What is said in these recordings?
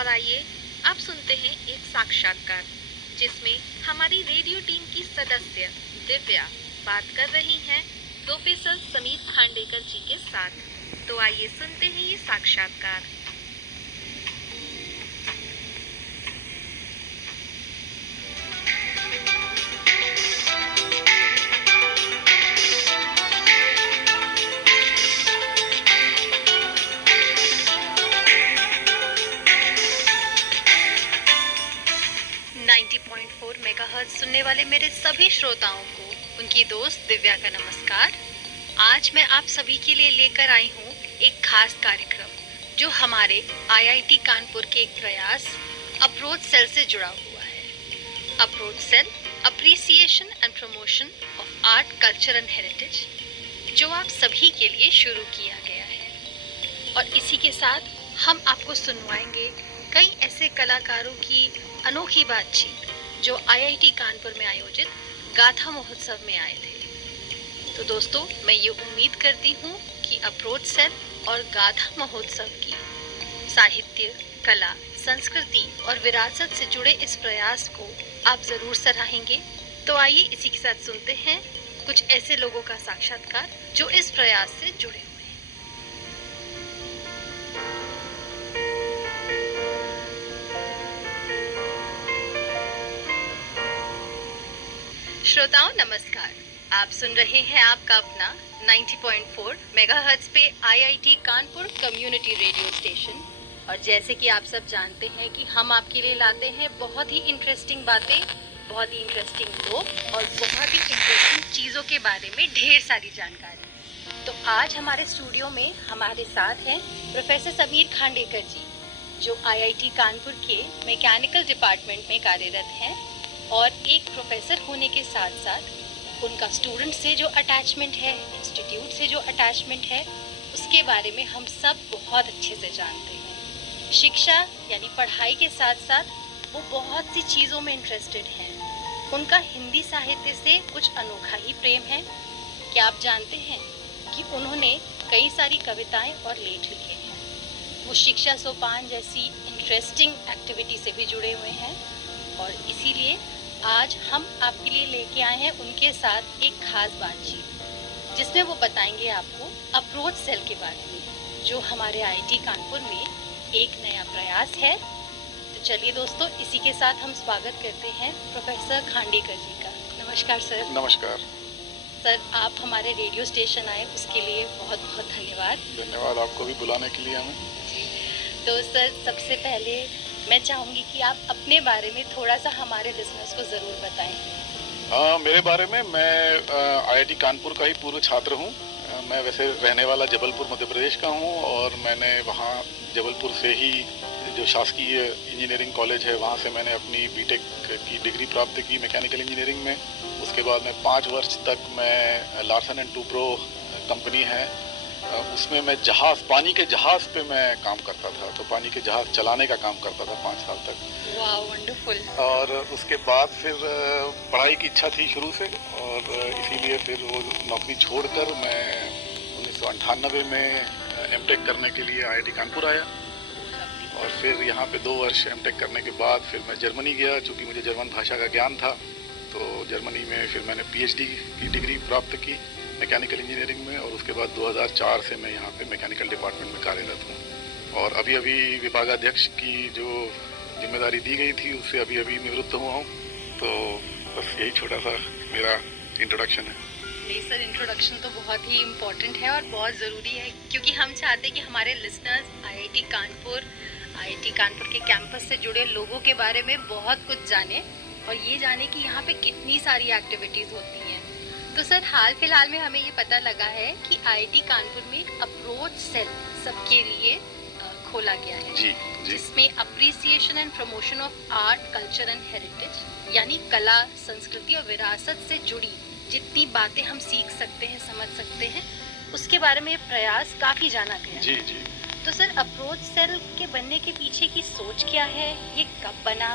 और आइए आप सुनते हैं एक साक्षात्कार जिसमें हमारी रेडियो टीम की सदस्य दिव्या बात कर रही हैं प्रोफेसर समीर खांडेकर जी के साथ। तो आइए सुनते हैं ये साक्षात्कार। मेगाहर्ट्ज़ सुनने वाले मेरे सभी श्रोताओं को उनकी दोस्त दिव्या का नमस्कार। आज मैं आप सभी के लिए लेकर आई हूँ एक खास कार्यक्रम जो हमारे आईआईटी कानपुर के एक प्रयास अप्रोच सेल से जुड़ा हुआ है। Approach cell appreciation and promotion of art culture and heritage, जो आप सभी के लिए शुरू किया गया है। और इसी के साथ हम आपको सुनवाएंगे कई ऐसे कलाकारों की अनोखी बातचीत जो आईआईटी कानपुर में आयोजित गाथा महोत्सव में आए थे। तो दोस्तों, मैं ये उम्मीद करती हूँ कि अप्रोच सेल और गाथा महोत्सव की साहित्य, कला, संस्कृति और विरासत से जुड़े इस प्रयास को आप ज़रूर सराहेंगे। तो आइए इसी के साथ सुनते हैं कुछ ऐसे लोगों का साक्षात्कार जो इस प्रयास से जुड़े हुए हैं। श्रोताओं नमस्कार, आप सुन रहे हैं आपका अपना 90.4 मेगाहर्ट्ज़ पे IIT Kanpur community radio station. और जैसे कि आप सब जानते हैं कि हम आपके लिए लाते हैं बहुत ही इंटरेस्टिंग बातें, बहुत ही इंटरेस्टिंग लोग और बहुत ही इंटरेस्टिंग चीज़ों के बारे में ढेर सारी जानकारी। तो आज हमारे स्टूडियो में हमारे साथ हैं प्रोफेसर समीर खांडेकर जी, जो आईआईटी कानपुर के मैकेनिकल डिपार्टमेंट में कार्यरत हैं। और एक प्रोफेसर होने के साथ साथ उनका स्टूडेंट से जो अटैचमेंट है, इंस्टीट्यूट से जो अटैचमेंट है, उसके बारे में हम सब बहुत अच्छे से जानते हैं। शिक्षा यानी पढ़ाई के साथ साथ वो बहुत सी चीज़ों में इंटरेस्टेड हैं। उनका हिंदी साहित्य से कुछ अनोखा ही प्रेम है। क्या आप जानते हैं कि उन्होंने कई सारी कविताएं और लेख लिखे हैं। वो शिक्षा सोपान जैसी इंटरेस्टिंग एक्टिविटी से भी जुड़े हुए हैं। और इसीलिए आज हम आपके लिए लेके आए हैं उनके साथ एक खास बातचीत, जिसमें वो बताएंगे आपको अप्रोच सेल के बारे में, जो हमारे आईआईटी कानपुर में एक नया प्रयास है। तो चलिए दोस्तों, इसी के साथ हम स्वागत करते हैं प्रोफेसर खांडेकर जी का। नमस्कार सर। नमस्कार सर, आप हमारे रेडियो स्टेशन आए उसके लिए बहुत बहुत धन्यवाद। धन्यवाद आपको भी बुलाने के लिए हमें। तो सर, सबसे पहले मैं चाहूँगी कि आप अपने बारे में थोड़ा सा हमारे लिसनर्स को ज़रूर बताएं। मेरे बारे में, मैं आईआईटी कानपुर का ही पूर्व छात्र हूँ। मैं वैसे रहने वाला जबलपुर मध्य प्रदेश का हूँ और मैंने वहाँ जबलपुर से ही जो शासकीय इंजीनियरिंग कॉलेज है वहाँ से मैंने अपनी बीटेक की डिग्री प्राप्त की मैकेनिकल इंजीनियरिंग में। उसके बाद मैं 5 वर्ष तक मैं लार्सन एंड टूब्रो कंपनी है उसमें मैं पानी के जहाज़ पे मैं काम करता था। तो पानी के जहाज़ चलाने का काम करता था 5 साल तक। वाह, वंडरफुल। और उसके बाद फिर पढ़ाई की इच्छा थी शुरू से, और इसीलिए फिर वो नौकरी छोड़कर मैं 1998 में एमटेक करने के लिए आईआईटी कानपुर आया। और फिर यहाँ पे 2 वर्ष एमटेक करने के बाद फिर मैं जर्मनी गया, चूँकि मुझे जर्मन भाषा का ज्ञान था। तो जर्मनी में फिर मैंने पीएचडी की डिग्री प्राप्त की मैकेनिकल इंजीनियरिंग में। और उसके बाद 2004 से मैं यहाँ पे मैकेनिकल डिपार्टमेंट में कार्यरत हूँ। और अभी विभागाध्यक्ष की जो जिम्मेदारी दी गई थी उससे अभी निवृत्त हुआ हूँ। तो बस यही छोटा सा मेरा इंट्रोडक्शन है। नहीं सर, इंट्रोडक्शन तो बहुत ही इम्पोर्टेंट है और बहुत ज़रूरी है, क्योंकि हम चाहते हैं कि हमारे लिसनर्स आईआईटी कानपुर के कैंपस से जुड़े लोगों के बारे में बहुत कुछ जाने और ये जाने कि यहाँ पे कितनी सारी एक्टिविटीज़ होती हैं। तो सर, हाल फिलहाल में हमें ये पता लगा है कि आईआईटी कानपुर में एक अप्रोच सेल सबके लिए खोला गया है, जी। जिसमें appreciation and promotion of art culture and heritage, यानी कला, संस्कृति और विरासत से जुड़ी जितनी बातें हम सीख सकते हैं, समझ सकते हैं, उसके बारे में ये प्रयास काफ़ी जाना गया। जी। तो सर, अप्रोच सेल के बनने के पीछे की सोच क्या है, ये कब बना,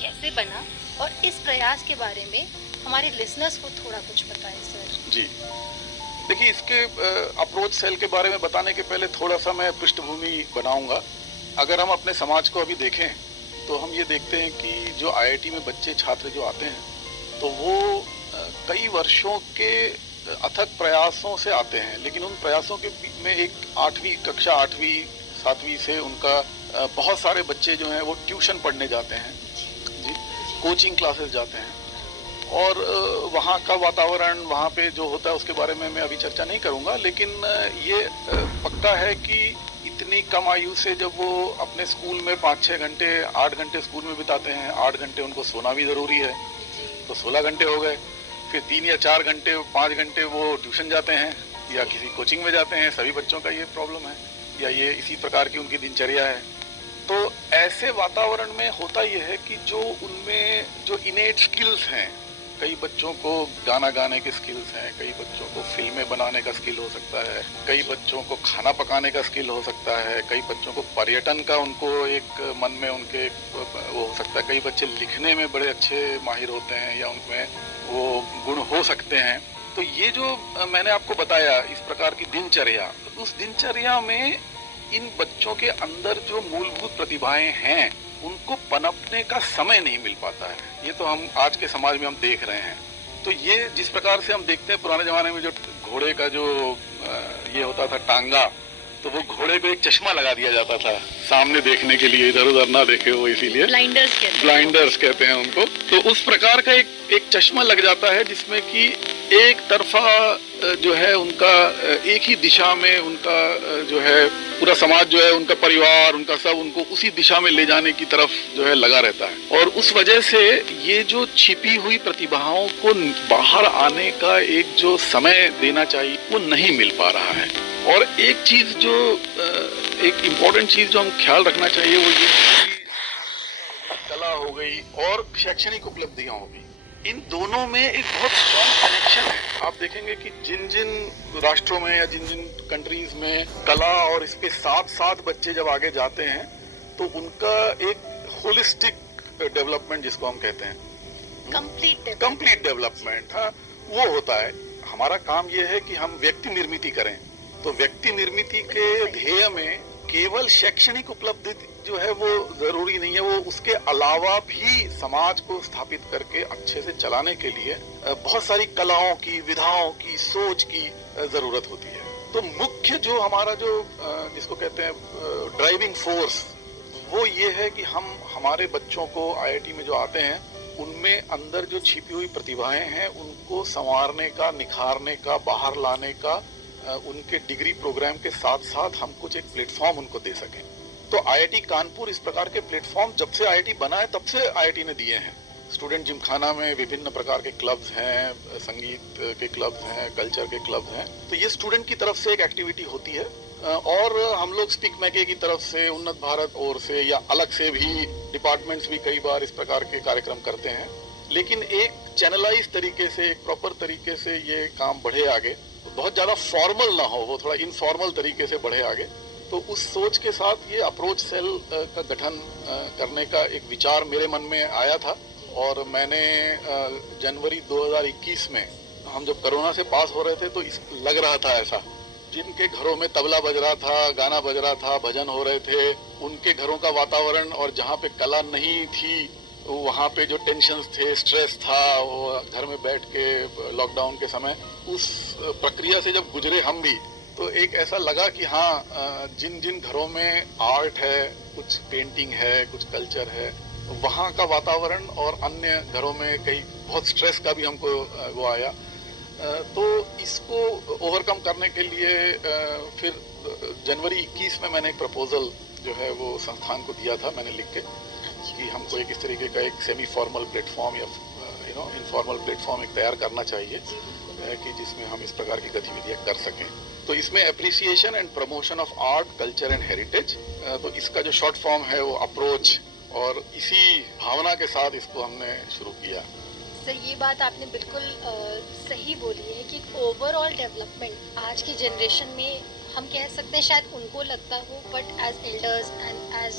कैसे बना, और इस प्रयास के बारे में हमारे लिसनर्स को थोड़ा कुछ बताएं सर। जी, देखिए, इसके अप्रोच सेल के बारे में बताने के पहले थोड़ा सा मैं पृष्ठभूमि बनाऊंगा। अगर हम अपने समाज को अभी देखें तो हम ये देखते हैं कि जो आईआईटी में बच्चे छात्र जो आते हैं तो वो कई वर्षों के अथक प्रयासों से आते हैं, लेकिन उन प्रयासों के में एक 8वीं कक्षा 8वीं 7वीं से उनका बहुत सारे बच्चे जो हैं वो ट्यूशन पढ़ने जाते हैं जी, कोचिंग क्लासेस जाते हैं, और वहाँ का वातावरण वहाँ पे जो होता है उसके बारे में मैं अभी चर्चा नहीं करूँगा, लेकिन ये पक्का है कि इतनी कम आयु से जब वो अपने स्कूल में 5-6 घंटे 8 घंटे स्कूल में बिताते हैं, 8 घंटे उनको सोना भी ज़रूरी है, तो 16 घंटे हो गए, फिर 3 या 4 घंटे 5 घंटे वो ट्यूशन जाते हैं या किसी कोचिंग में जाते हैं। सभी बच्चों का ये प्रॉब्लम है या ये इसी प्रकार की उनकी दिनचर्या है। तो ऐसे वातावरण में होता ये है कि जो उनमें जो इनेट स्किल्स हैं, कई बच्चों को गाना गाने के स्किल्स हैं, कई बच्चों को फिल्में बनाने का स्किल हो सकता है, कई बच्चों को खाना पकाने का स्किल हो सकता है, कई बच्चों को पर्यटन का उनको एक मन में उनके वो हो सकता है, कई बच्चे लिखने में बड़े अच्छे माहिर होते हैं या उनमें वो गुण हो सकते हैं। तो ये जो मैंने आपको बताया इस प्रकार की दिनचर्या, उस दिनचर्या में इन बच्चों के अंदर जो मूलभूत प्रतिभाएं हैं उनको पनपने का समय नहीं मिल पाता है। ये तो हम आज के समाज में हम देख रहे हैं। तो ये जिस प्रकार से हम देखते हैं पुराने जमाने में जो घोड़े का जो ये होता था टांगा, तो वो घोड़े को एक चश्मा लगा दिया जाता था सामने देखने के लिए, इधर उधर ना देखे वो, इसीलिए ब्लाइंडर्स कहते हैं उनको। तो उस प्रकार का एक चश्मा लग जाता है जिसमें कि एक तरफा जो है उनका एक ही दिशा में उनका जो है पूरा समाज जो है, उनका परिवार, उनका सब उनको उसी दिशा में ले जाने की तरफ जो है लगा रहता है, और उस वजह से ये जो छिपी हुई प्रतिभाओं को बाहर आने का एक जो समय देना चाहिए वो नहीं मिल पा रहा है। और एक चीज जो एक इम्पोर्टेंट चीज जो हम ख्याल रखना चाहिए वो ये कि कला हो गई और शैक्षणिक उपलब्धियां हो गई, इन दोनों में एक बहुत स्ट्रॉन्ग कनेक्शन है। आप देखेंगे कि जिन जिन राष्ट्रों में या जिन जिन कंट्रीज में कला और इसके साथ साथ बच्चे जब आगे जाते हैं तो उनका एक होलिस्टिक डेवलपमेंट जिसको हम कहते हैं, कंप्लीट डेवलपमेंट, हाँ, वो होता है। हमारा काम ये है कि हम व्यक्ति निर्मिति करें, तो व्यक्ति निर्मिति के ध्येय में केवल शैक्षणिक उपलब्धि जो है वो जरूरी नहीं है, वो उसके अलावा भी समाज को स्थापित करके अच्छे से चलाने के लिए बहुत सारी कलाओं की, विधाओं की, सोच की जरूरत होती है। तो मुख्य जो हमारा जो जिसको कहते हैं ड्राइविंग फोर्स, वो ये है कि हम हमारे बच्चों को आईआईटी में जो आते हैं उनमें अंदर जो छिपी हुई प्रतिभाएं हैं उनको संवारने का, निखारने का, बाहर लाने का, उनके डिग्री प्रोग्राम के साथ साथ हम कुछ एक प्लेटफॉर्म उनको दे सकें। तो आईआईटी कानपुर इस प्रकार के प्लेटफॉर्म जब से आईआईटी बना है तब से आईआईटी ने दिए हैं। स्टूडेंट जिमखाना में विभिन्न प्रकार के क्लब्स हैं, संगीत के क्लब्स हैं, कल्चर के क्लब्स हैं, तो ये स्टूडेंट की तरफ से एक एक्टिविटी होती है। और हम लोग स्पीक मैके की तरफ से, उन्नत भारत ओर से या अलग से भी डिपार्टमेंट्स भी कई बार इस प्रकार के कार्यक्रम करते हैं, लेकिन एक चैनलाइज तरीके से, एक प्रॉपर तरीके से ये काम बढ़े आगे, बहुत ज्यादा फॉर्मल ना हो, वो थोड़ा इनफॉर्मल तरीके से बढ़े आगे। तो उस सोच के साथ ये अप्रोच सेल का गठन करने का एक विचार मेरे मन में आया था, और मैंने जनवरी 2021 में, हम जब कोरोना से पास हो रहे थे तो लग रहा था ऐसा, जिनके घरों में तबला बज रहा था, गाना बज रहा था, भजन हो रहे थे, उनके घरों का वातावरण, और जहाँ पे कला नहीं थी वहाँ पे जो टेंशन्स थे, स्ट्रेस था, वो घर में बैठ के लॉकडाउन के समय, उस प्रक्रिया से जब गुजरे हम भी, तो एक ऐसा लगा कि हाँ, जिन जिन घरों में आर्ट है, कुछ पेंटिंग है, कुछ कल्चर है, वहाँ का वातावरण, और अन्य घरों में कई बहुत स्ट्रेस का भी हमको वो आया। तो इसको ओवरकम करने के लिए फिर जनवरी 21 में मैंने एक प्रपोजल जो है वो संस्थान को दिया था, मैंने लिख के, कि हमको एक इस तरीके का एक सेमी फॉर्मल प्लेटफॉर्म या इनफॉर्मल प्लेटफॉर्म एक तैयार करना चाहिए कि जिसमें हम इस प्रकार की गतिविधियां कर सकें। तो इसमें appreciation and promotion of art, culture and heritage, तो इसका जो शॉर्ट फॉर्म है वो अप्रोच, और इसी भावना के साथ इसको हमने शुरू किया। सर, ये बात आपने बिल्कुल सही बोली है कि ओवरऑल डेवलपमेंट आज की जनरेशन में हम कह सकते हैं, शायद उनको लगता हो, but as elders and as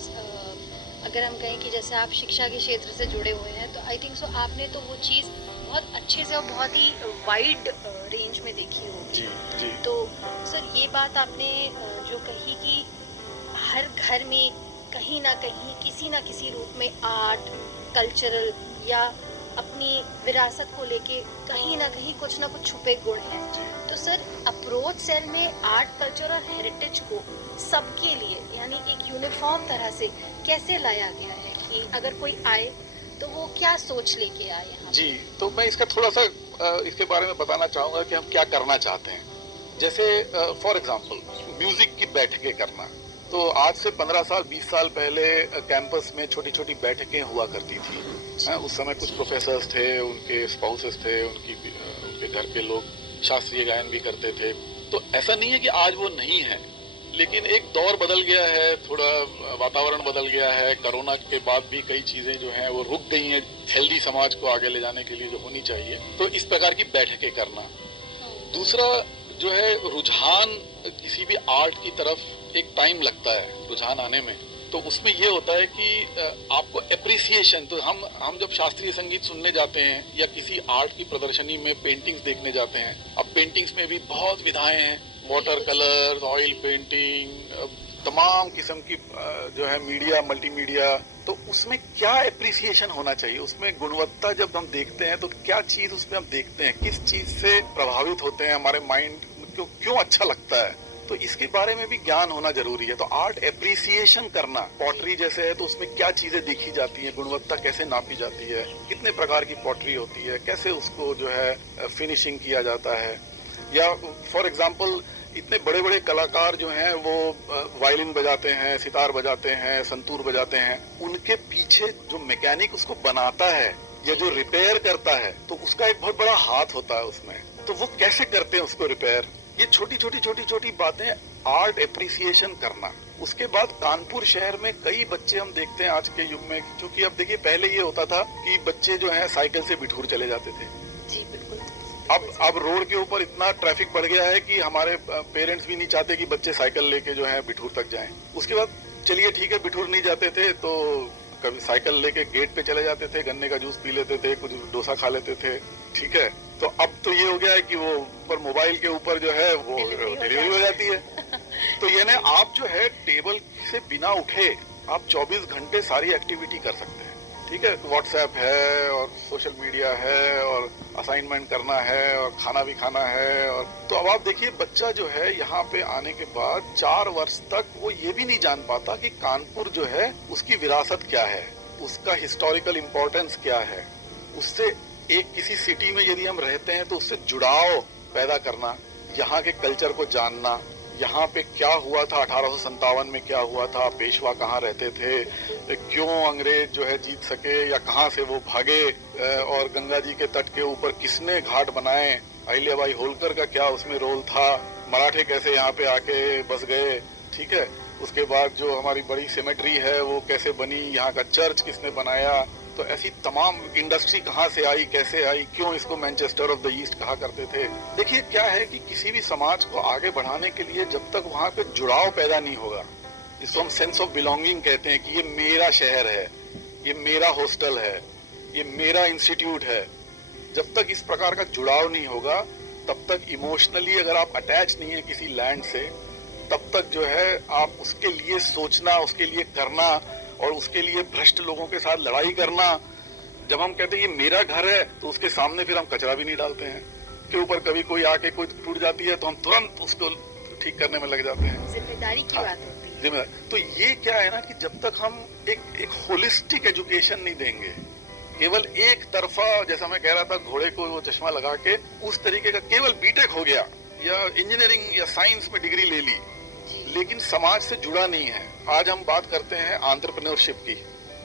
अगर हम कहें कि जैसे आप शिक्षा के क्षेत्र से जुड़े हुए हैं, तो आई थिंक सो आपने तो वो चीज़ बहुत अच्छे से और बहुत ही वाइड रेंज में देखी होगी। जी। तो सर, ये बात आपने जो कही कि हर घर में कहीं ना कहीं किसी ना किसी रूप में आर्ट, कल्चरल या अपनी विरासत को लेके कहीं ना कहीं कुछ ना कुछ छुपे गुण हैं। तो सर, अप्रोच सेल में आर्ट, कल्चर और हेरिटेज को सबके लिए यानी एक यूनिफॉर्म तरह से कैसे लाया गया है कि अगर कोई आए तो वो क्या सोच लेके आए यहाँ? जी, तो मैं इसका थोड़ा सा इसके बारे में बताना चाहूँगा कि हम क्या करना चाहते हैं। जैसे फॉर एग्जांपल म्यूजिक की बैठकें करना, तो आज से 15 साल 20 साल पहले कैंपस में छोटी छोटी बैठकें हुआ करती थी। उस समय कुछ प्रोफेसर्स थे, उनके स्पाउसेस थे, उनके घर के लोग शास्त्रीय गायन भी करते थे। तो ऐसा नहीं है कि आज वो नहीं है, लेकिन एक दौर बदल गया है, थोड़ा वातावरण बदल गया है। कोरोना के बाद भी कई चीजें जो हैं वो रुक गई हैं हेल्दी समाज को आगे ले जाने के लिए जो होनी चाहिए। तो इस प्रकार की बैठकें करना। दूसरा जो है रुझान, किसी भी आर्ट की तरफ एक टाइम लगता है रुझान आने में। तो उसमें ये होता है कि आपको एप्रिसिएशन, तो हम जब शास्त्रीय संगीत सुनने जाते हैं या किसी आर्ट की प्रदर्शनी में पेंटिंग्स देखने जाते हैं, अब पेंटिंग्स में भी बहुत विधाएं हैं, वाटर कलर, ऑयल पेंटिंग, तमाम किस्म की जो है मीडिया, मल्टीमीडिया। तो उसमें क्या एप्रिसिएशन होना चाहिए, उसमें गुणवत्ता जब हम देखते हैं तो क्या चीज उसमें हम देखते हैं, किस चीज से प्रभावित होते हैं, हमारे माइंड क्यों अच्छा लगता है, तो इसके बारे में भी ज्ञान होना जरूरी है। तो आर्ट एप्रिसिएशन करना, पॉटरी जैसे है तो उसमें क्या चीजें देखी जाती है, गुणवत्ता कैसे नापी जाती है, कितने प्रकार की पॉटरी होती है, कैसे उसको जो है फिनिशिंग किया जाता है। या फॉर एग्जाम्पल इतने बड़े बड़े कलाकार जो हैं वो वायलिन बजाते हैं, सितार बजाते हैं, संतूर बजाते हैं, उनके पीछे जो मैकेनिक उसको बनाता है या जो रिपेयर करता है, तो उसका एक बहुत बड़ा हाथ होता है उसमें। तो वो कैसे करते हैं उसको रिपेयर, ये छोटी छोटी बातें आर्ट एप्रिसिएशन करना। उसके बाद कानपुर शहर में कई बच्चे हम देखते हैं आज के युग में, क्योंकि अब देखिए पहले ये होता था कि बच्चे जो हैं साइकिल से बिठूर चले जाते थे। जी बिल्कुल। अब रोड के ऊपर इतना ट्रैफिक बढ़ गया है कि हमारे पेरेंट्स भी नहीं चाहते कि बच्चे साइकिल लेके जो है बिठूर तक जाएं। उसके बाद चलिए ठीक है, बिठूर नहीं जाते थे तो कभी साइकिल लेके गेट पे चले जाते थे, गन्ने का जूस पी लेते थे, कुछ डोसा खा लेते थे, ठीक है। तो अब तो ये हो गया है कि वो ऊपर मोबाइल के ऊपर जो है वो डिलीवरी हो जाती है। तो ये ना, आप जो है टेबल से बिना उठे आप 24 घंटे सारी एक्टिविटी कर सकते हैं, ठीक है। व्हाट्सएप है और सोशल मीडिया है और असाइनमेंट करना है और खाना भी खाना है। और तो अब आप देखिए बच्चा जो है यहाँ पे आने के बाद 4 वर्ष तक वो ये भी नहीं जान पाता कि कानपुर जो है उसकी विरासत क्या है, उसका हिस्टोरिकल इम्पोर्टेंस क्या है। उससे एक किसी सिटी में यदि हम रहते हैं तो उससे जुड़ाव पैदा करना, यहाँ के कल्चर को जानना, यहाँ पे क्या हुआ था 1857 में, क्या हुआ था, पेशवा कहाँ रहते थे, क्यों अंग्रेज जो है जीत सके या कहाँ से वो भागे, और गंगा जी के तट के ऊपर किसने घाट बनाए, अहिल्याबाई होलकर का क्या उसमें रोल था, मराठे कैसे यहाँ पे आके बस गए, ठीक है। उसके बाद जो हमारी बड़ी सिमेट्री है वो कैसे बनी, यहाँ का चर्च किसने बनाया। तो ऐसी तमाम इंडस्ट्री कहाँ से आई, कैसे आई, क्यों इसको मैनचेस्टर ऑफ द ईस्ट कहा करते थे। देखिए क्या है कि किसी भी समाज को आगे बढ़ाने के लिए जब तक वहाँ पे जुड़ाव पैदा नहीं होगा, जिसको हम सेंस ऑफ बिलोंगिंग कहते हैं कि ये मेरा शहर है, ये मेरा हॉस्टल है, ये मेरा इंस्टीट्यूट है, जब तक इस प्रकार का जुड़ाव नहीं होगा तब तक इमोशनली अगर आप अटैच नहीं है किसी लैंड से, तब तक जो है आप उसके लिए सोचना, उसके लिए करना और उसके लिए भ्रष्ट लोगों के साथ लड़ाई करना। जब हम कहते हैं ये मेरा घर है तो उसके सामने फिर हम कचरा भी नहीं डालते हैं, के ऊपर कभी कोई आके कोई टूट जाती है तो हम तुरंत उसको ठीक करने में लग जाते हैं। जिम्मेदारी की बात होती है। जिम्मेदारी। तो ये क्या है ना कि जब तक हम एक होलिस्टिक एजुकेशन नहीं देंगे, केवल एक तरफा, जैसा मैं कह रहा था घोड़े को वो चश्मा लगा के उस तरीके का केवल बीटेक हो गया या इंजीनियरिंग या साइंस में डिग्री ले ली, लेकिन समाज से जुड़ा नहीं है। आज हम बात करते हैं एंटरप्रेन्योरशिप की,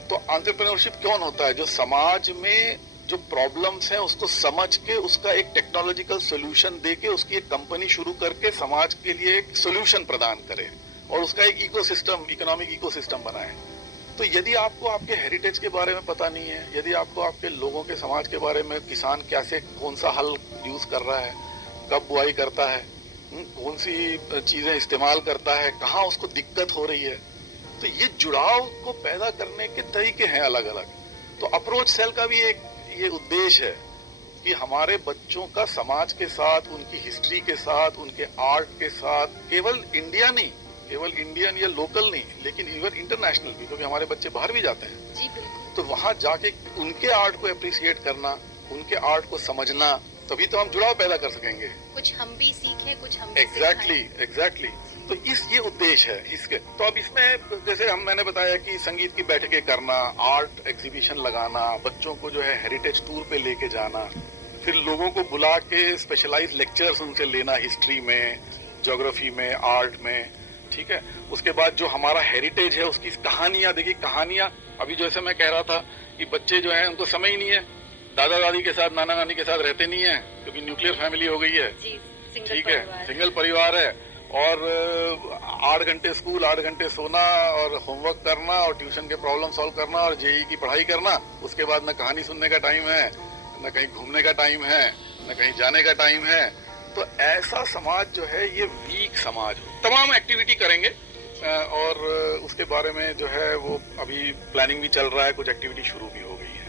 तो एंटरप्रेन्योरशिप कौन होता है? जो समाज में जो प्रॉब्लम्स हैं उसको समझ के उसका एक टेक्नोलॉजिकल सोल्यूशन दे के उसकी एक कंपनी शुरू करके समाज के लिए एक सोल्यूशन प्रदान करे और उसका एक इकोसिस्टम, इकोनॉमिक इकोसिस्टम बनाए। तो यदि आपको आपके हेरिटेज के बारे में पता नहीं है, यदि आपको आपके लोगों के समाज के बारे में, किसान कैसे कौन सा हल यूज कर रहा है, कब बुआई करता है, कौन सी चीजें इस्तेमाल करता है, कहाँ उसको दिक्कत हो रही है, तो ये जुड़ाव को पैदा करने के तरीके हैं अलग अलग। तो अप्रोच सेल का भी एक ये उद्देश्य है कि हमारे बच्चों का समाज के साथ, उनकी हिस्ट्री के साथ, उनके आर्ट के साथ, केवल इंडिया नहीं, केवल इंडियन या लोकल नहीं, लेकिन इवन इंटरनेशनल भी, क्योंकि हमारे बच्चे बाहर भी जाते हैं। जी बिल्कुल। तो वहां जाके उनके आर्ट को अप्रिशिएट करना, उनके आर्ट को समझना, तभी तो हम जुड़ाव पैदा कर सकेंगे। कुछ हम भी सीखें, कुछ हम भी एग्जैक्टली। तो ये उद्देश्य है इसके। तो अब इसमें जैसे मैंने बताया कि संगीत की बैठकें करना, आर्ट एग्जीबिशन लगाना, बच्चों को जो है हेरिटेज टूर पे लेके जाना, फिर लोगों को बुला के स्पेशलाइज लेक्चर्स उनसे लेना, हिस्ट्री में, ज्योग्राफी में, आर्ट में, ठीक है। उसके बाद जो हमारा हेरिटेज है उसकी कहानियां, देखिए कहानियां, अभी जैसे मैं कह रहा था कि बच्चे जो है उनको समय ही नहीं है, दादा दादी के साथ, नाना नानी के साथ रहते नहीं है, क्योंकि न्यूक्लियर फैमिली हो गई है, ठीक है, सिंगल परिवार है, और 8 घंटे स्कूल, 8 घंटे सोना, और होमवर्क करना, और ट्यूशन के प्रॉब्लम सॉल्व करना, और जेई की पढ़ाई करना। उसके बाद न कहानी सुनने का टाइम है, न कहीं घूमने का टाइम है, न कहीं जाने का टाइम है। तो ऐसा समाज जो है ये वीक समाज। तमाम एक्टिविटी करेंगे और उसके बारे में जो है वो अभी प्लानिंग भी चल रहा है, कुछ एक्टिविटी शुरू भी हो गई है।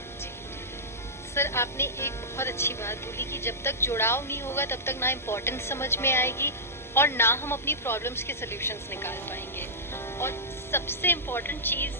सर, आपने एक बहुत अच्छी बात बोली कि जब तक जुड़ाव नहीं होगा तब तक ना इम्पोर्टेंस समझ में आएगी और ना हम अपनी प्रॉब्लम्स के सॉल्यूशंस निकाल पाएंगे। और सबसे इम्पोर्टेंट चीज़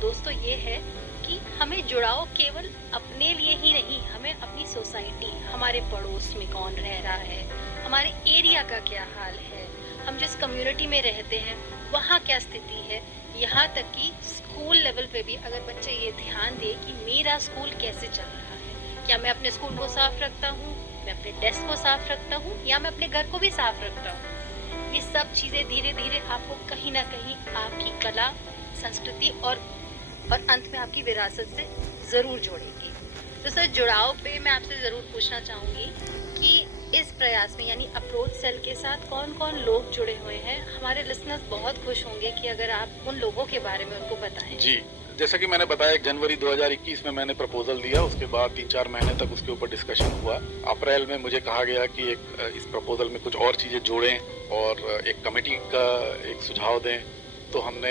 दोस्तों ये है कि हमें जुड़ाव केवल अपने लिए ही नहीं, हमें अपनी सोसाइटी, हमारे पड़ोस में कौन रह रहा है, हमारे एरिया का क्या हाल है, हम जिस कम्युनिटी में रहते हैं वहाँ क्या स्थिति है, यहाँ तक कि स्कूल लेवल पे भी अगर बच्चे ये ध्यान दे कि मेरा स्कूल कैसे चल रहा है, क्या मैं अपने स्कूल को साफ रखता हूँ, मैं अपने डेस्क को साफ रखता हूँ, या मैं अपने घर को भी साफ रखता हूँ। ये सब चीज़ें धीरे धीरे आपको कहीं ना कहीं आपकी कला, संस्कृति और अंत में आपकी विरासत से ज़रूर जोड़ेगी। तो सर, जुड़ाव पे मैं आपसे ज़रूर पूछना चाहूँगी कि इस प्रयास में यानी अप्रोच सेल के साथ कौन कौन लोग जुड़े हुए हैं। हमारे लिसनर्स बहुत खुश होंगे कि अगर आप उन लोगों के बारे में उनको बताएं। जी, जैसा कि मैंने बताया, जनवरी 2021 में मैंने प्रपोजल दिया, उसके बाद 3-4 महीने तक उसके ऊपर डिस्कशन हुआ। अप्रैल में मुझे कहा गया कि इस प्रपोजल में कुछ और चीज़ें जोड़ें और एक कमेटी का एक सुझाव दें। तो हमने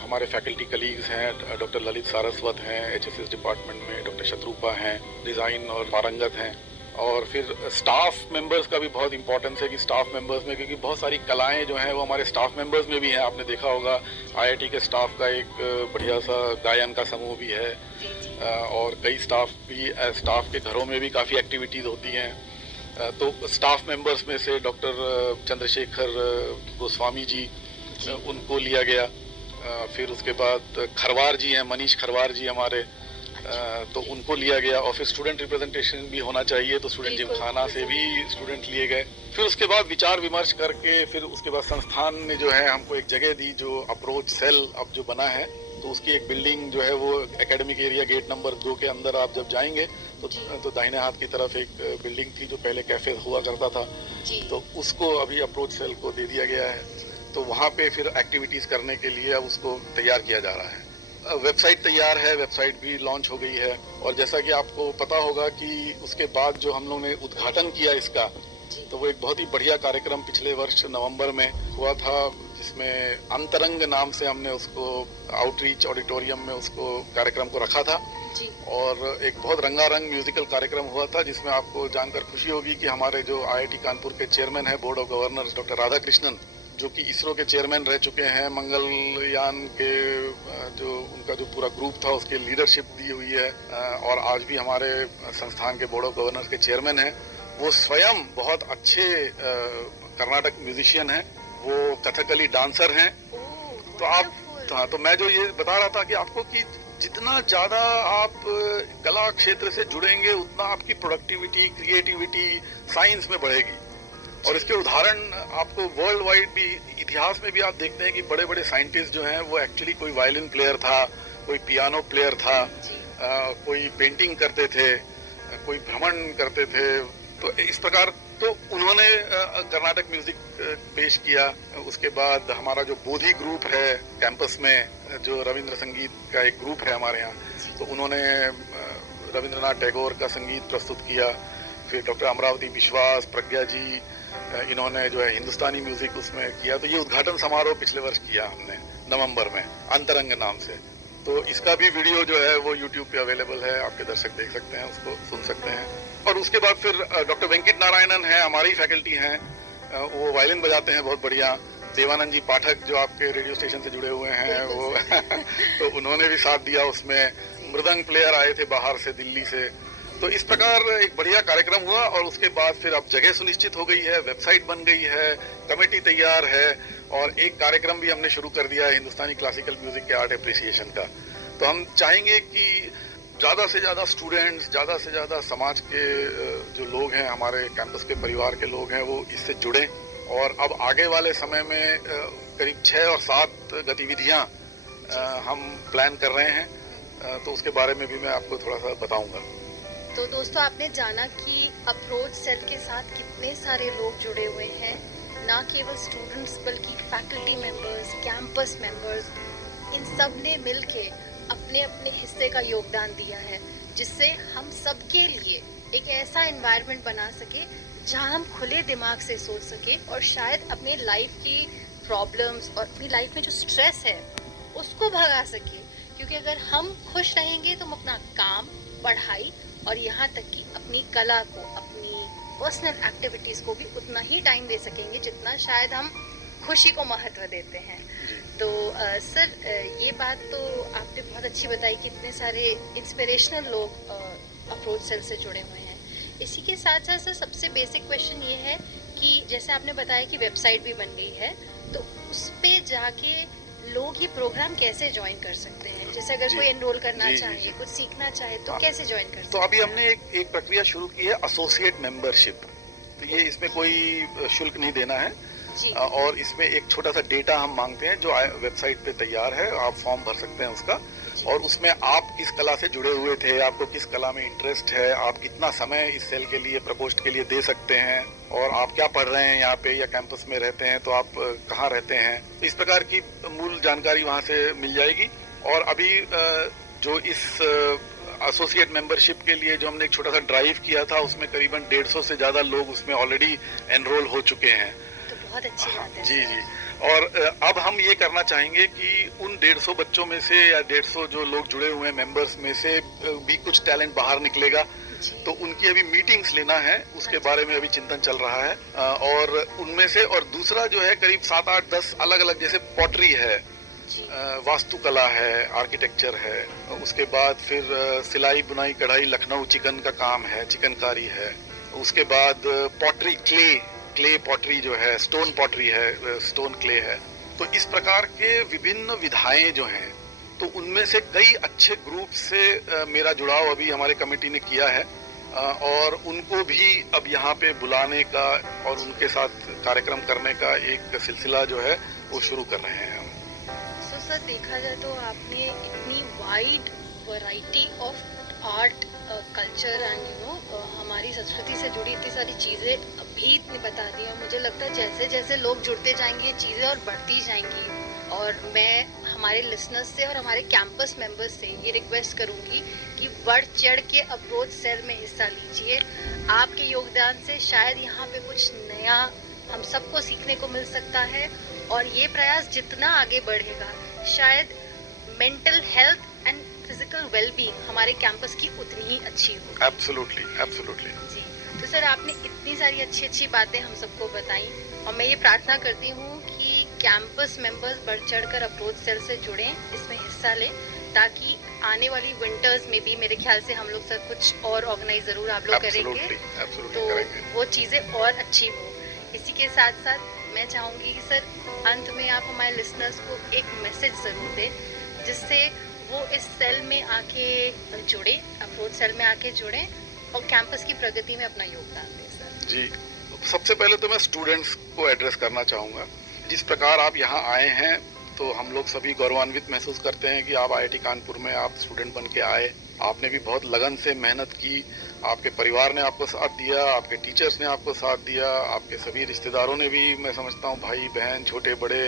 हमारे फैकल्टी कलीग्स हैं, डॉक्टर ललित सारस्वत हैं HSS डिपार्टमेंट में, डॉक्टर शत्रुपा हैं, डिज़ाइन और पारंगत हैं, और फिर स्टाफ मेंबर्स का भी बहुत इंपॉर्टेंस है कि स्टाफ मेंबर्स में, क्योंकि बहुत सारी कलाएं जो हैं वो हमारे स्टाफ मेंबर्स में भी हैं। आपने देखा होगा IIT के स्टाफ का एक बढ़िया सा गायन का समूह भी है, और कई स्टाफ के घरों में भी काफ़ी एक्टिविटीज़ होती हैं। तो स्टाफ मेंबर्स में से डॉक्टर चंद्रशेखर गोस्वामी जी, उनको लिया गया। फिर उसके बाद खरवार जी हैं, मनीष खरवार जी हमारे, तो उनको लिया गया। और फिर स्टूडेंट रिप्रेजेंटेशन भी होना चाहिए, तो स्टूडेंट जिमखाना से भी स्टूडेंट लिए गए। फिर उसके बाद विचार विमर्श करके फिर उसके बाद संस्थान ने जो है हमको एक जगह दी, जो अप्रोच सेल अब जो बना है, तो उसकी एक बिल्डिंग जो है वो एकेडमिक एरिया गेट नंबर 2 के अंदर आप जब जाएंगे तो दाहिने हाथ की तरफ एक बिल्डिंग थी जो पहले कैफे हुआ करता था, तो उसको अभी अप्रोच सेल को दे दिया गया है। तो वहाँ पे फिर एक्टिविटीज़ करने के लिए अब उसको तैयार किया जा रहा है। वेबसाइट तैयार है, वेबसाइट भी लॉन्च हो गई है। और जैसा कि आपको पता होगा कि उसके बाद जो हम लोग ने उद्घाटन किया इसका, तो वो एक बहुत ही बढ़िया कार्यक्रम पिछले वर्ष नवंबर में हुआ था, जिसमें अंतरंग नाम से हमने उसको आउटरीच ऑडिटोरियम में उसको कार्यक्रम को रखा था। और एक बहुत रंगारंग म्यूजिकल कार्यक्रम हुआ था, जिसमें आपको जानकर खुशी होगी कि हमारे जो IIT कानपुर के चेयरमैन हैं board of governors doctor Radhakrishnan, जो कि इसरो के चेयरमैन रह चुके हैं, मंगलयान के जो उनका जो पूरा ग्रुप था उसके लीडरशिप दी हुई है, और आज भी हमारे संस्थान के बोर्ड ऑफ गवर्नर्स के चेयरमैन हैं। वो स्वयं बहुत अच्छे कर्नाटक म्यूजिशियन हैं, वो कथकली डांसर हैं। तो मैं जो ये बता रहा था कि आपको कि जितना ज़्यादा आप कला क्षेत्र से जुड़ेंगे उतना आपकी प्रोडक्टिविटी, क्रिएटिविटी साइंस में बढ़ेगी। और इसके उदाहरण आपको वर्ल्ड वाइड भी, इतिहास में भी आप देखते हैं कि बड़े बड़े साइंटिस्ट जो हैं वो एक्चुअली कोई वायलिन प्लेयर था, कोई पियानो प्लेयर था, कोई पेंटिंग करते थे, कोई भ्रमण करते थे। तो इस प्रकार तो उन्होंने कर्नाटक म्यूजिक पेश किया। उसके बाद हमारा जो बोधि ग्रुप है कैंपस में, जो रविंद्र संगीत का एक ग्रुप है हमारे यहाँ, तो उन्होंने रविंद्रनाथ टैगोर का संगीत प्रस्तुत किया। फिर डॉक्टर अमरावती विश्वास, प्रज्ञा जी, इन्होंने जो है हिंदुस्तानी म्यूजिक उसमें किया। तो ये उद्घाटन समारोह पिछले वर्ष किया हमने नवंबर में, अंतरंग नाम से। तो इसका भी वीडियो जो है वो YouTube पे अवेलेबल है, आपके दर्शक देख सकते हैं, उसको सुन सकते हैं। और उसके बाद फिर डॉक्टर वेंकट नारायणन है, हमारी फैकल्टी हैं, वो वायलिन बजाते हैं बहुत बढ़िया। देवानंद जी पाठक जो आपके रेडियो स्टेशन से जुड़े हुए हैं वो तो उन्होंने भी साथ दिया उसमें। मृदंग प्लेयर आए थे बाहर से, दिल्ली से। तो इस प्रकार एक बढ़िया कार्यक्रम हुआ और उसके बाद फिर अब जगह सुनिश्चित हो गई है, वेबसाइट बन गई है, कमेटी तैयार है और एक कार्यक्रम भी हमने शुरू कर दिया है हिंदुस्तानी क्लासिकल म्यूजिक के आर्ट एप्रिसिएशन का। तो हम चाहेंगे कि ज़्यादा से ज़्यादा स्टूडेंट्स, ज़्यादा से ज़्यादा समाज के जो लोग हैं, हमारे कैंपस के परिवार के लोग हैं, वो इससे जुड़ें। और अब आगे वाले समय में करीब 6 और 7 गतिविधियां हम प्लान कर रहे हैं, तो उसके बारे में भी मैं आपको थोड़ा सा बताऊंगा। तो दोस्तों, आपने जाना कि अप्रोच सेल के साथ कितने सारे लोग जुड़े हुए हैं, ना केवल स्टूडेंट्स बल्कि फैकल्टी मेंबर्स, कैंपस मेंबर्स, इन सब ने मिलके अपने अपने हिस्से का योगदान दिया है, जिससे हम सबके लिए एक ऐसा एनवायरनमेंट बना सके जहां हम खुले दिमाग से सोच सके और शायद अपने लाइफ की प्रॉब्लम्स और अपनी लाइफ में जो स्ट्रेस है उसको भगा सके। क्योंकि अगर हम खुश रहेंगे तो हम अपना काम, पढ़ाई और यहाँ तक कि अपनी कला को, अपनी पर्सनल एक्टिविटीज़ को भी उतना ही टाइम दे सकेंगे जितना शायद हम खुशी को महत्व देते हैं। तो सर, ये बात तो आपने बहुत अच्छी बताई कि इतने सारे इंस्पिरेशनल लोग अप्रोच सेल से जुड़े हुए हैं। इसी के साथ साथ सर, सबसे बेसिक क्वेश्चन ये है कि जैसे आपने बताया कि वेबसाइट भी बन गई है, तो उस पे जाके लोग ये प्रोग्राम कैसे ज्वाइन कर सकते हैं? जैसे अगर कोई एनरोल करना चाहे, कुछ सीखना चाहे, तो कैसे ज्वाइन कर सकते हैं? तो अभी हमने एक प्रक्रिया शुरू की है, एसोसिएट मेंबरशिप। तो ये इसमें कोई शुल्क नहीं देना है और इसमें एक छोटा सा डेटा हम मांगते हैं जो वेबसाइट पे तैयार है, आप फॉर्म भर सकते हैं उसका। और उसमें आप किस कला से जुड़े हुए थे, आपको किस कला में इंटरेस्ट है, आप कितना समय इस सेल के लिए, प्रकोष्ठ के लिए दे सकते हैं, और आप क्या पढ़ रहे हैं यहाँ पे या कैंपस में रहते हैं तो आप कहाँ रहते हैं, इस प्रकार की मूल जानकारी वहाँ से मिल जाएगी। और अभी जो इस एसोसिएट मेंबरशिप के लिए जो हमने एक छोटा सा ड्राइव किया था, उसमें करीबन 150 से ज्यादा लोग उसमें ऑलरेडी एनरोल हो चुके हैं। तो बहुत अच्छी बात है। जी। और अब हम ये करना चाहेंगे कि उन 150 बच्चों में से या 150 जो लोग जुड़े हुए हैं मेंबर्स में से भी कुछ टैलेंट बाहर निकलेगा, तो उनकी अभी मीटिंग्स लेना है, उसके बारे में अभी चिंतन चल रहा है। और उनमें से, और दूसरा जो है करीब 7, 8, 10 अलग अलग, जैसे पॉटरी है, वास्तुकला है, आर्किटेक्चर है, उसके बाद फिर सिलाई बुनाई कढ़ाई, लखनऊ चिकन का काम है, चिकनकारी है, उसके बाद पॉटरी, क्ले पॉटरी जो है, स्टोन पॉटरी है, स्टोन क्ले है। तो इस प्रकार के विभिन्न विधाएं जो हैं, तो उनमें से कई अच्छे ग्रुप से मेरा जुड़ाव अभी हमारे कमेटी ने किया है और उनको भी अब यहाँ पे बुलाने का और उनके साथ कार्यक्रम करने का एक सिलसिला जो है वो शुरू कर रहे हैं हम। तो सर, देखा जाए तो आपने इतनी wide variety of art, culture and हमारी संस्कृति से जुड़ी इतनी सारी चीज़ें अभी इतनी बता दी, और मुझे लगता है जैसे जैसे लोग जुड़ते जाएंगे ये चीज़ें और बढ़ती जाएंगी। और मैं हमारे लिसनर्स से और हमारे कैंपस मेंबर्स से ये रिक्वेस्ट करूंगी कि बढ़ चढ़ के अप्रोच सेल में हिस्सा लीजिए। आपके योगदान से शायद यहाँ पे कुछ नया हम सबको सीखने को मिल सकता है, और ये प्रयास जितना आगे बढ़ेगा शायद mental health and physical wellbeing हमारे कैंपस की उतनी ही अच्छी होगी। एब्सोल्युटली जी। तो सर, आपने इतनी सारी अच्छी अच्छी बातें हम सबको बताई, और मैं ये प्रार्थना करती हूँ कि कैंपस मेंबर्स बढ़ चढ़कर अप्रोच सेल से जुड़ें, इसमें हिस्सा लें, ताकि आने वाली विंटर्स में भी मेरे ख्याल से हम लोग सर कुछ और ऑर्गेनाइज जरूर आप लोग करेंगे, तो वो चीज़ें और अच्छी हो। इसी के साथ साथ मैं चाहूँगी कि सर, अंत में आप हमारे लिसनर्स को एक मैसेज ज़रूर दें, जिससे वो इस सेल में आके जुड़े, अप्रोच सेल में आके जुड़े और कैंपस की प्रगति में अपना योगदान दें। सर जी, सबसे पहले तो मैं स्टूडेंट्स को एड्रेस करना चाहूँगा। जिस प्रकार आप यहाँ आए हैं, तो हम लोग सभी गौरवान्वित महसूस करते हैं कि आप IIT कानपुर में आप स्टूडेंट बन के आए। आपने भी बहुत लगन से मेहनत की, आपके परिवार ने आपको साथ दिया, आपके टीचर्स ने आपको साथ दिया, आपके सभी रिश्तेदारों ने भी, मैं समझता हूँ भाई बहन छोटे बड़े,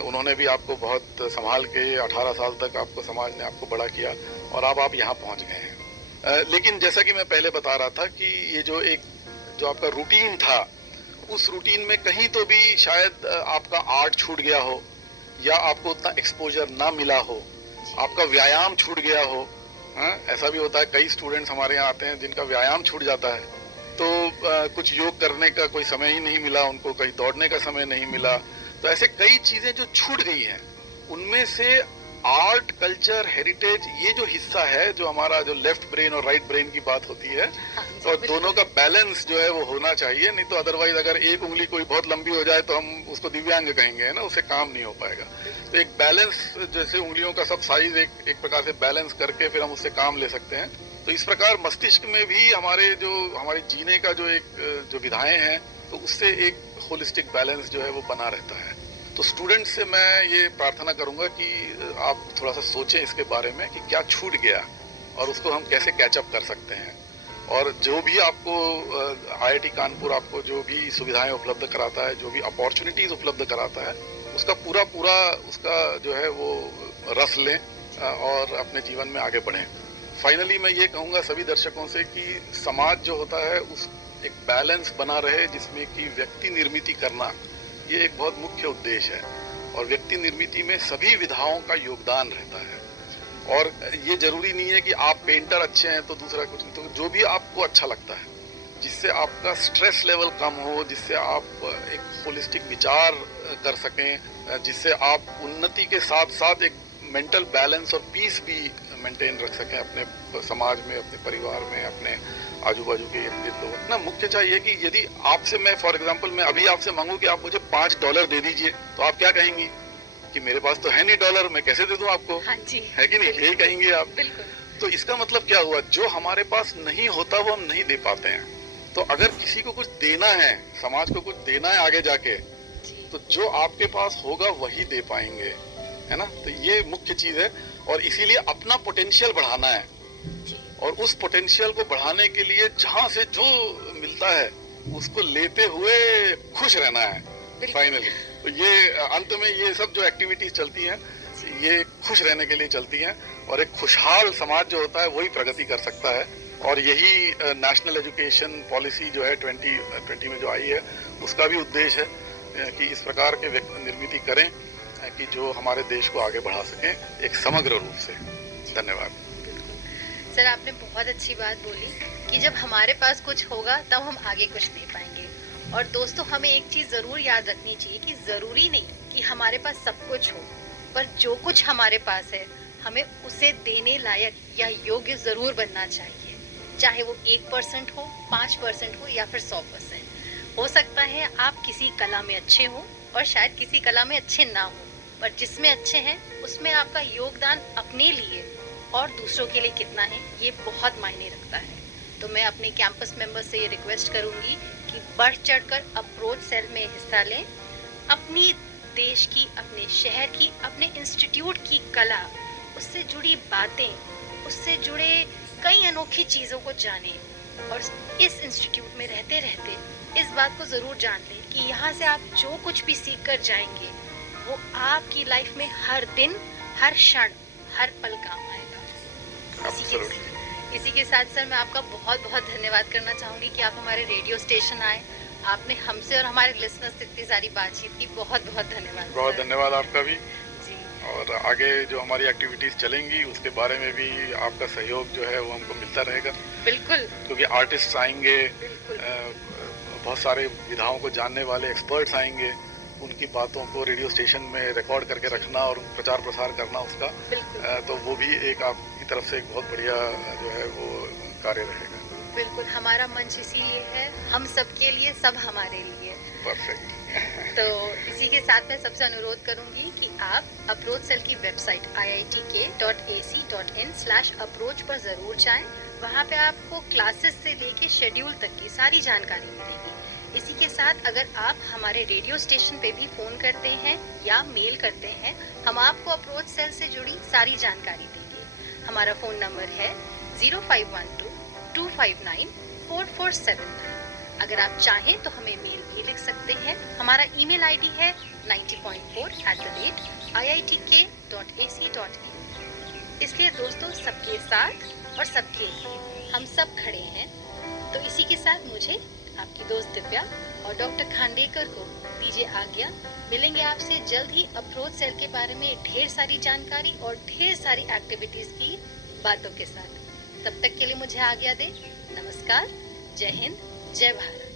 उन्होंने भी आपको बहुत संभाल के 18 साल तक आपको समाज ने आपको बड़ा किया और अब आप यहाँ पहुँच गए हैं। लेकिन जैसा कि मैं पहले बता रहा था कि ये जो आपका रूटीन था, उस रूटीन में कहीं तो भी शायद आपका आर्ट छूट गया हो, या आपको उतना एक्सपोजर ना मिला हो, आपका व्यायाम छूट गया हो। ऐसा भी होता है, कई स्टूडेंट्स हमारे यहाँ आते हैं जिनका व्यायाम छूट जाता है, तो कुछ योग करने का कोई समय ही नहीं मिला उनको, कहीं दौड़ने का समय नहीं मिला, तो ऐसे कई चीजें जो छूट गई हैं, उनमें से आर्ट, कल्चर, हेरिटेज, ये जो हिस्सा है, जो हमारा जो लेफ्ट ब्रेन और राइट ब्रेन की बात होती है, तो दोनों का बैलेंस जो है वो होना चाहिए। नहीं तो अदरवाइज अगर एक उंगली कोई बहुत लंबी हो जाए तो हम उसको दिव्यांग कहेंगे, है ना, उससे काम नहीं हो पाएगा। तो एक बैलेंस, जैसे उंगलियों का सब साइज एक प्रकार से बैलेंस करके फिर हम उससे काम ले सकते हैं। तो इस प्रकार मस्तिष्क में भी हमारे जीने का जो विधाएं हैं, तो उससे एक होलिस्टिक बैलेंस जो है वो बना रहता है। तो स्टूडेंट से मैं ये प्रार्थना करूंगा कि आप थोड़ा सा सोचें इसके बारे में कि क्या छूट गया और उसको हम कैसे कैचअप कर सकते हैं। और जो भी आपको आईआईटी कानपुर आपको जो भी सुविधाएं उपलब्ध कराता है, जो भी अपॉर्चुनिटीज उपलब्ध कराता है, उसका पूरा उसका जो है वो रस लें और अपने जीवन में आगे बढ़ें। फाइनली मैं ये कहूँगा सभी दर्शकों से कि समाज जो होता है उस एक बैलेंस बना रहे, जिसमें कि व्यक्ति निर्मिति करना ये एक बहुत मुख्य उद्देश्य है। और व्यक्ति निर्मिति में सभी विधाओं का योगदान रहता है। और ये जरूरी नहीं है कि आप पेंटर अच्छे हैं तो दूसरा कुछ नहीं, तो जो भी आपको अच्छा लगता है, जिससे आपका स्ट्रेस लेवल कम हो, जिससे आप एक होलिस्टिक विचार कर सकें, जिससे आप उन्नति के साथ साथ एक मेंटल बैलेंस और पीस भी मेंटेन रख सकें अपने समाज में, अपने परिवार में, अपने आजू बाजू के इर्द गिर्द लोग ना। मुख्य चाहिए कि यदि आपसे मैं फॉर एग्जांपल मैं अभी आपसे मांगू कि आप मुझे $5 दे दीजिए, तो आप क्या कहेंगी कि मेरे पास तो है नहीं डॉलर, मैं कैसे दे दूं आपको? हाँ जी, है कि नहीं? यही कहेंगे आप। बिल्कुल। तो इसका मतलब क्या हुआ, जो हमारे पास नहीं होता वो हम नहीं दे पाते हैं। तो अगर किसी को कुछ देना है, समाज को कुछ देना है आगे जाके, तो जो आपके पास होगा वही दे पाएंगे, है ना। तो ये मुख्य चीज है और इसीलिए अपना पोटेंशियल बढ़ाना है और उस पोटेंशियल को बढ़ाने के लिए जहां से जो मिलता है उसको लेते हुए खुश रहना है फाइनली। तो ये अंत में ये सब जो एक्टिविटीज चलती हैं ये खुश रहने के लिए चलती हैं और एक खुशहाल समाज जो होता है वही प्रगति कर सकता है। और यही नेशनल एजुकेशन पॉलिसी जो है 2020 में जो आई है उसका भी उद्देश्य है कि इस प्रकार के व्यक्ति निर्मिति करें कि जो हमारे देश को आगे बढ़ा सकें एक समग्र रूप से। धन्यवाद। सर, आपने बहुत अच्छी बात बोली कि जब हमारे पास कुछ होगा तब हम आगे कुछ दे पाएंगे। और दोस्तों, हमें एक चीज जरूर याद रखनी चाहिए कि जरूरी नहीं कि हमारे पास सब कुछ हो, पर जो कुछ हमारे पास है हमें उसे देने लायक या योग्य जरूर बनना चाहिए। चाहे वो 1% हो, 5% हो या फिर 100%। हो सकता है आप किसी कला में अच्छे हो और शायद किसी कला में अच्छे ना हो, पर जिसमें अच्छे हैं उसमें आपका योगदान अपने लिए और दूसरों के लिए कितना है ये बहुत मायने रखता है। तो मैं अपने कैंपस मेंबर से ये रिक्वेस्ट करूंगी कि बढ़ चढ़कर अप्रोच सेल में हिस्सा लें, अपनी देश की, अपने शहर की, अपने इंस्टीट्यूट की कला, उससे जुड़ी बातें, उससे जुड़े कई अनोखी चीज़ों को जानें। और इस इंस्टीट्यूट में रहते रहते इस बात को ज़रूर जान लें कि यहाँ से आप जो कुछ भी सीख कर जाएंगे वो आपकी लाइफ में हर दिन, हर क्षण, हर पल काम आएगा। इसी के साथ सर मैं आपका बहुत बहुत धन्यवाद करना चाहूँगी कि आप हमारे रेडियो स्टेशन आए। आपने हमसे और हमारे लिसनर्स से इतनी सारी बातचीत की। बहुत बहुत धन्यवाद। बहुत धन्यवाद आपका भी। और आगे जो हमारी एक्टिविटीज चलेंगी उसके बारे में भी आपका सहयोग जो है वो हमको मिलता रहेगा। बिल्कुल। क्योंकि आर्टिस्ट आएंगे, बहुत सारे विधाओं को जानने वाले एक्सपर्ट्स आएंगे, उनकी बातों को रेडियो स्टेशन में रिकॉर्ड करके रखना और प्रचार प्रसार करना उसका, तो वो भी एक आपकी तरफ से एक बहुत बढ़िया जो है वो कार्य रहेगा। बिल्कुल, हमारा मंच इसीलिए है, हम सबके लिए, सब हमारे लिए। परफेक्ट। तो इसी के साथ मैं सबसे अनुरोध करूंगी कि आप अप्रोच सेल की वेबसाइट iitk.ac.in/approach पर जरूर जाएं। वहां पे आपको क्लासेस से लेके शेड्यूल तक की सारी जानकारी मिलेगी। इसी के साथ अगर आप हमारे रेडियो स्टेशन पे भी फ़ोन करते हैं या मेल करते हैं, हम आपको अप्रोच सेल से जुड़ी सारी जानकारी देंगे। हमारा फ़ोन नंबर है 0512-259-4479। अगर आप चाहें तो हमें मेल भी लिख सकते हैं। हमारा ईमेल आईडी है 90.4@iitk.ac.in। इसलिए दोस्तों, सबके साथ और सबके लिए हम सब खड़े हैं। तो इसी के साथ मुझे, आपकी दोस्त दिव्या और डॉक्टर खांडेकर को दीजिए आज्ञा। मिलेंगे आपसे जल्द ही अप्रोच सेल के बारे में ढेर सारी जानकारी और ढेर सारी एक्टिविटीज की बातों के साथ। तब तक के लिए मुझे आज्ञा दें। नमस्कार, जय हिंद, जय भारत।